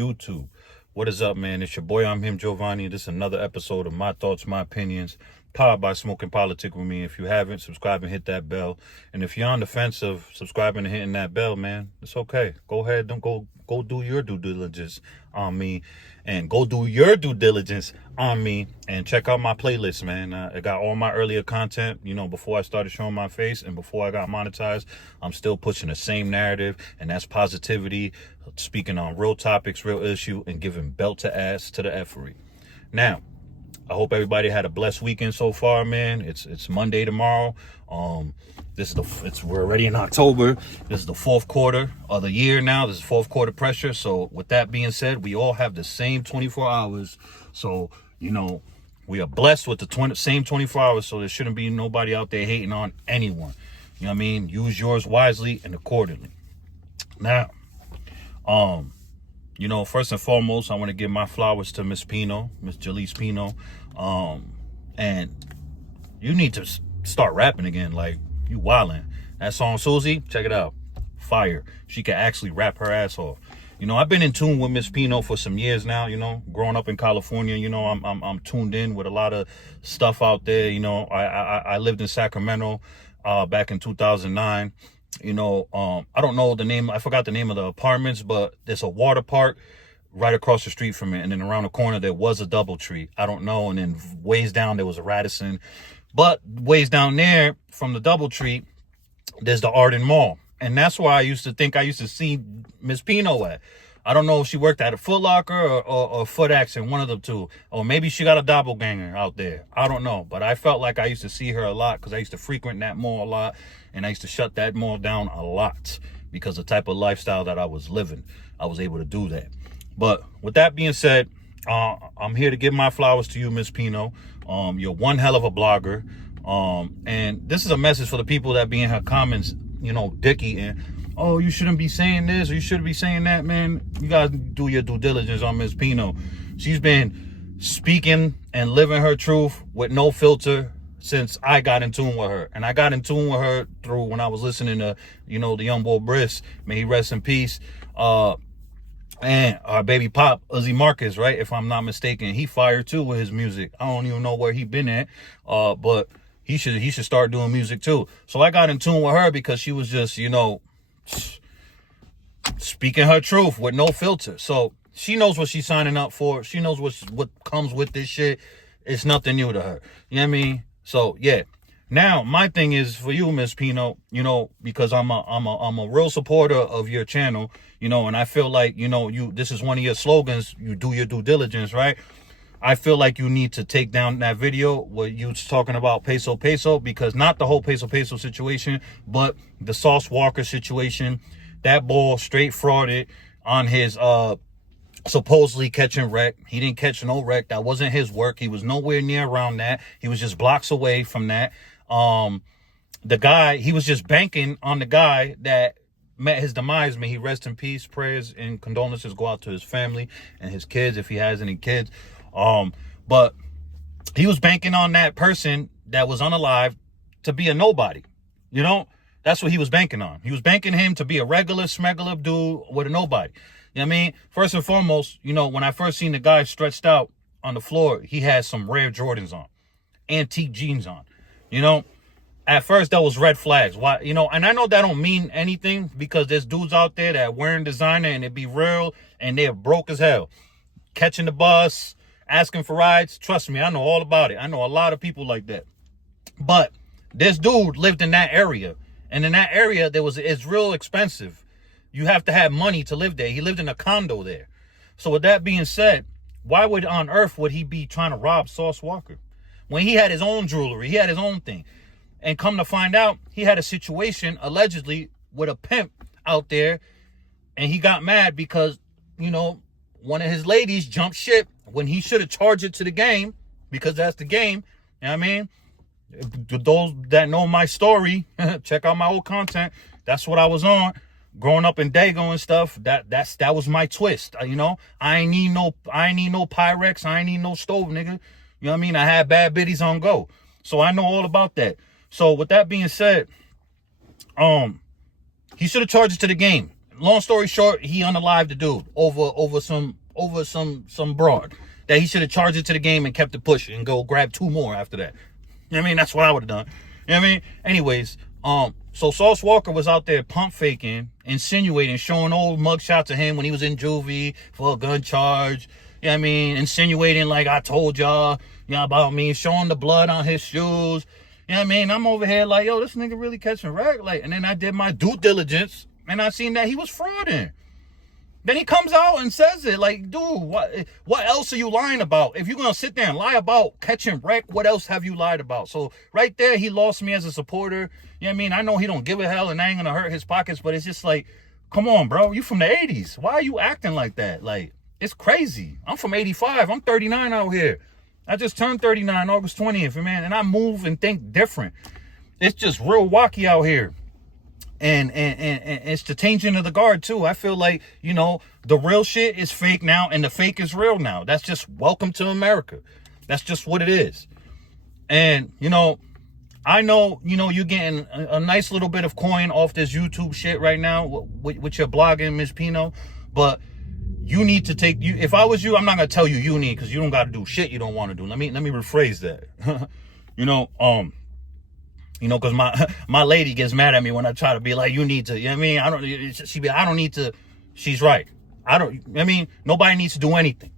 YouTube. What is up, man? It's your boy, I'm him, Giovanni. This is another episode of My Thoughts, My Opinions, powered by Smoke and Politic with me. If you haven't, subscribe and hit that bell. And if you're on the fence of subscribing and hitting that bell, man, it's okay. Go ahead, don't go do your due diligence on me, and go do your due diligence on me, and check out my playlist, man. I got all my earlier content, before I started showing my face and before I got monetized. I'm still pushing the same narrative, and that's positivity, speaking on real topics, real issue, and giving belt to ass to the effery. Now, I hope everybody had a blessed weekend so far, man. It's Monday tomorrow. We're already in October. This is the fourth quarter of the year now. This is fourth quarter pressure. So with that being said, we all have the same 24 hours. So, we are blessed with the same 24 hours. So there shouldn't be nobody out there hating on anyone. You know what I mean? Use yours wisely and accordingly. Now, first and foremost, I want to give my flowers to Miss Jalise Pino. And you need to start rapping again. Like, you wildin'. That song, Susie, check it out. Fire. She can actually rap her ass off. I've been in tune with Miss Pino for some years now, growing up in California, I'm tuned in with a lot of stuff out there. I lived in Sacramento, back in 2009. I don't know the name. I forgot the name of the apartments, but there's a water park right across the street from it. And then around the corner, there was a DoubleTree. I don't know. And then ways down, there was a Radisson. But ways down there from the DoubleTree, there's the Arden Mall. And that's where I used to see Miss Pino at. I don't know if she worked at a Foot Locker or Foot Action, one of the two. Or maybe she got a doppelganger out there. I don't know. But I felt like I used to see her a lot because I used to frequent that mall a lot. And I used to shut that mall down a lot because the type of lifestyle that I was living, I was able to do that. But with that being said, I'm here to give my flowers to you, Miss Pino. You're one hell of a blogger. And this is a message for the people that be in her comments, dicky and, oh, you shouldn't be saying this or you shouldn't be saying that, man. You guys do your due diligence on Miss Pino. She's been speaking and living her truth with no filter since I got in tune with her. And I got in tune with her through when I was listening to, the young boy Briss, may he rest in peace. And our baby pop, Uzi Marcus, right? If I'm not mistaken, he fired too with his music. I don't even know where he been at, but he should start doing music too. So I got in tune with her because she was just, speaking her truth with no filter. So she knows what she's signing up for. She knows what comes with this shit. It's nothing new to her. You know what I mean? So yeah. Now, my thing is for you, Miss Pino, because I'm a real supporter of your channel, and I feel like, this is one of your slogans, you do your due diligence, right? I feel like you need to take down that video where you was talking about peso, because not the whole peso situation, but the Sauce Walker situation. That ball straight frauded on his, supposedly catching wreck. He didn't catch no wreck. That wasn't his work. He was nowhere near around that. He was just blocks away from that. The guy, he was just banking on the guy that met his demise. May he rest in peace. Prayers and condolences go out to his family and his kids if he has any kids. But he was banking on that person that was unalive to be a nobody. That's what he was banking on. He was banking him to be a regular smegular dude with a nobody. You know what I mean? First and foremost, when I first seen the guy stretched out on the floor, he had some rare Jordans on, antique jeans on. At first that was red flags. Why, and I know that don't mean anything because there's dudes out there that wearing designer and it be real and they're broke as hell. Catching the bus, asking for rides. Trust me, I know all about it. I know a lot of people like that. But this dude lived in that area. And in that area, it's real expensive. You have to have money to live there. He lived in a condo there. So with that being said, why on earth would he be trying to rob Sauce Walker? When he had his own jewelry, he had his own thing. And come to find out, he had a situation, allegedly, with a pimp out there. And he got mad because, one of his ladies jumped ship when he should have charged it to the game, because that's the game. You know what I mean? Those that know my story, check out my old content. That's what I was on. Growing up in Dago and stuff, that was my twist. You know, I ain't need no Pyrex. I ain't need no stove, nigga. You know what I mean? I had bad biddies on go. So I know all about that. So with that being said, he should have charged it to the game. Long story short, he unalived the dude over some broad that he should have charged it to the game and kept it pushing and go grab 2 more after that. You know what I mean? That's what I would have done. You know what I mean? Anyways, so Sauce Walker was out there pump faking, insinuating, showing old mugshots of him when he was in juvie for a gun charge. You know what I mean? Insinuating like I told y'all, you know, about me, showing the blood on his shoes. You know what I mean? I'm over here like, yo, this nigga really catching wreck. Like, and then I did my due diligence and I seen that he was frauding. Then he comes out and says it like, dude, what else are you lying about? If you're going to sit there and lie about catching wreck, what else have you lied about? So right there, he lost me as a supporter. You know what I mean? I know he don't give a hell and I ain't going to hurt his pockets, but it's just like, come on, bro. You from the 80s. Why are you acting like that? Like, it's crazy. I'm from 85. I'm 39 out here. I just turned 39 August 20th, man. And I move and think different. It's just real wacky out here. And it's the changing of the guard too. I feel like, you know, the real shit is fake now and the fake is real now. That's just welcome to America. That's just what it is. And, you know, I know, you know, you're getting a nice little bit of coin off this YouTube shit right now with your blogging, Ms. Pino. But you need to take, if I was you, I'm not going to tell you need, because you don't got to do shit you don't want to do. Let me rephrase that. You know, because my lady gets mad at me when I try to be like, you need to, you know what I mean? I don't need to, she's right. Nobody needs to do anything.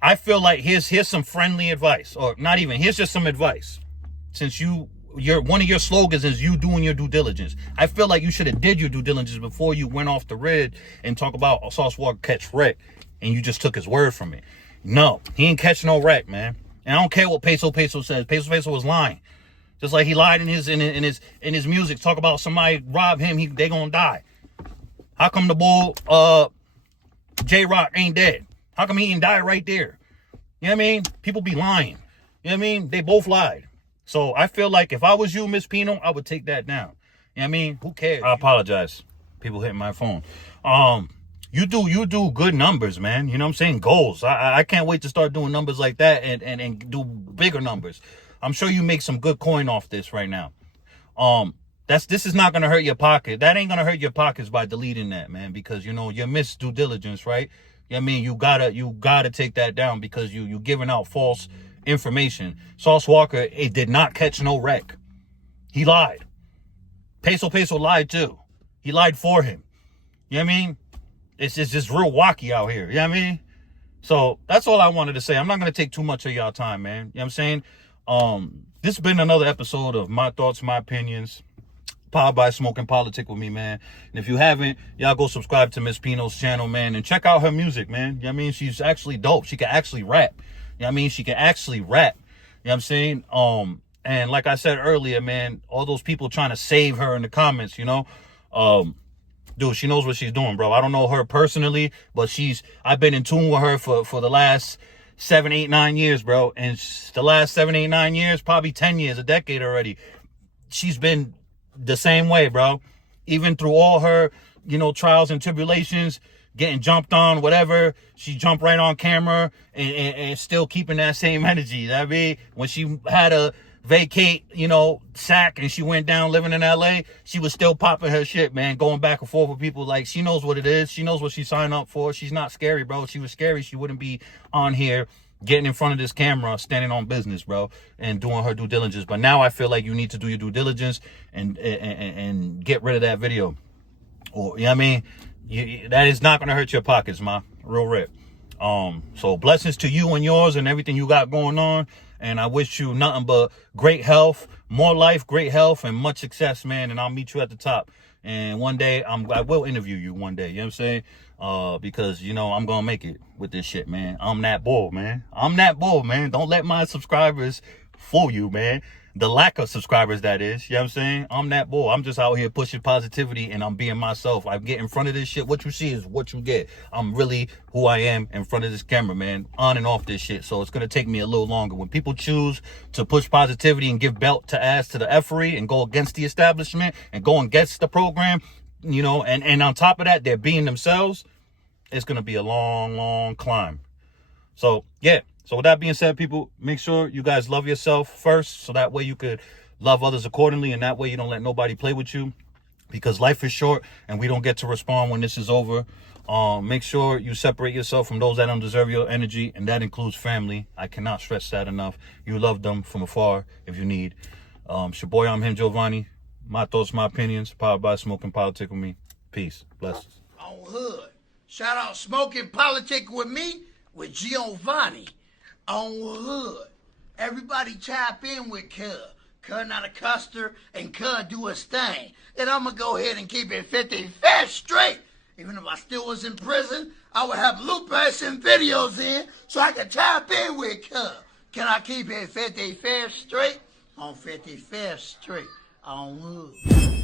I feel like here's some friendly advice, or not even, here's just some advice. Since one of your slogans is you doing your due diligence. I feel like you should have did your due diligence before you went off the red and talk about Sauce Walker catch wreck, and you just took his word from it. No, he ain't catch no wreck, man. And I don't care what Peso says. Peso was lying. Just like he lied in his music, talk about somebody rob him, they gonna die. How come the bull J-Rock ain't dead? How come he ain't die right there? You know what I mean? People be lying. You know what I mean? They both lied. So I feel like if I was you, Miss Pino, I would take that down. You know what I mean? Who cares? I apologize. People hitting my phone. You do good numbers, man. You know what I'm saying? Goals. I can't wait to start doing numbers like that and do bigger numbers. I'm sure you make some good coin off this right now. This is not gonna hurt your pocket. That ain't gonna hurt your pockets by deleting that, man, because you know you missed due diligence, right? You know what I mean? You gotta take that down because you giving out false information. Sauce Walker, it did not catch no wreck. He lied. Peso lied too. He lied for him. You know what I mean? It's just real wacky out here. You know what I mean? So that's all I wanted to say. I'm not gonna take too much of y'all time, man. You know what I'm saying? This has been another episode of My Thoughts, My Opinions, powered by Smoke and Politic with me, man. And if you haven't, y'all go subscribe to Miss Pino's channel, man, and check out her music, man. You know what I mean? She's actually dope. She can actually rap. You know what I mean? She can actually rap. You know what I'm saying? And like I said earlier, man, all those people trying to save her in the comments, you know, dude, she knows what she's doing, bro. I don't know her personally, but I've been in tune with her for the last 7, 8, 9 years, bro. And the last 7, 8, 9 years, probably 10 years, a decade already, she's been the same way, bro. Even through all her, you know, trials and tribulations, getting jumped on, whatever, she jumped right on camera and still keeping that same energy. I mean, when she had to vacate, you know, sack, and she went down living in LA, she was still popping her shit, man, going back and forth with people. Like, she knows what it is. She knows what she signed up for. She's not scary, bro. If she was scary, she wouldn't be on here getting in front of this camera, standing on business, bro, and doing her due diligence. But now I feel like you need to do your due diligence and get rid of that video. Or, you know what I mean? That is not going to hurt your pockets, ma. Real rip. So blessings to you and yours and everything you got going on. And I wish you nothing but great health, more life, great health, and much success, man. And I'll meet you at the top. And one day, I will interview you one day. You know what I'm saying? Because, you know, I'm going to make it with this shit, man. I'm that bull, man. I'm that bull, man. Don't let my subscribers fool you, man. The lack of subscribers, that is. You know what I'm saying? I'm that boy. I'm just out here pushing positivity and I'm being myself. I get in front of this shit. What you see is what you get. I'm really who I am in front of this camera, man. On and off this shit. So it's going to take me a little longer. When people choose to push positivity and give belt to ass to the effery and go against the establishment and go against the program, you know, and on top of that, they're being themselves, it's going to be a long, long climb. So, yeah. So with that being said, people, make sure you guys love yourself first so that way you could love others accordingly, and that way you don't let nobody play with you, because life is short and we don't get to respond when this is over. Make sure you separate yourself from those that don't deserve your energy, and that includes family. I cannot stress that enough. You love them from afar if you need. It's your boy, I'm him, Giovanni. My thoughts, my opinions, powered by Smoke and Politic with Me. Peace. Blessings. On Hood. Shout out Smoke and Politic with Me with Giovanni. On Hood. Everybody tap in with Cuz. Cuz not a custer and Cuz do his thing. Then I'm going to go ahead and keep it 55 straight. Even if I still was in prison, I would have loopers and videos in so I could tap in with Cuz. Can I keep it 55 straight? On 55th Street. On Hood.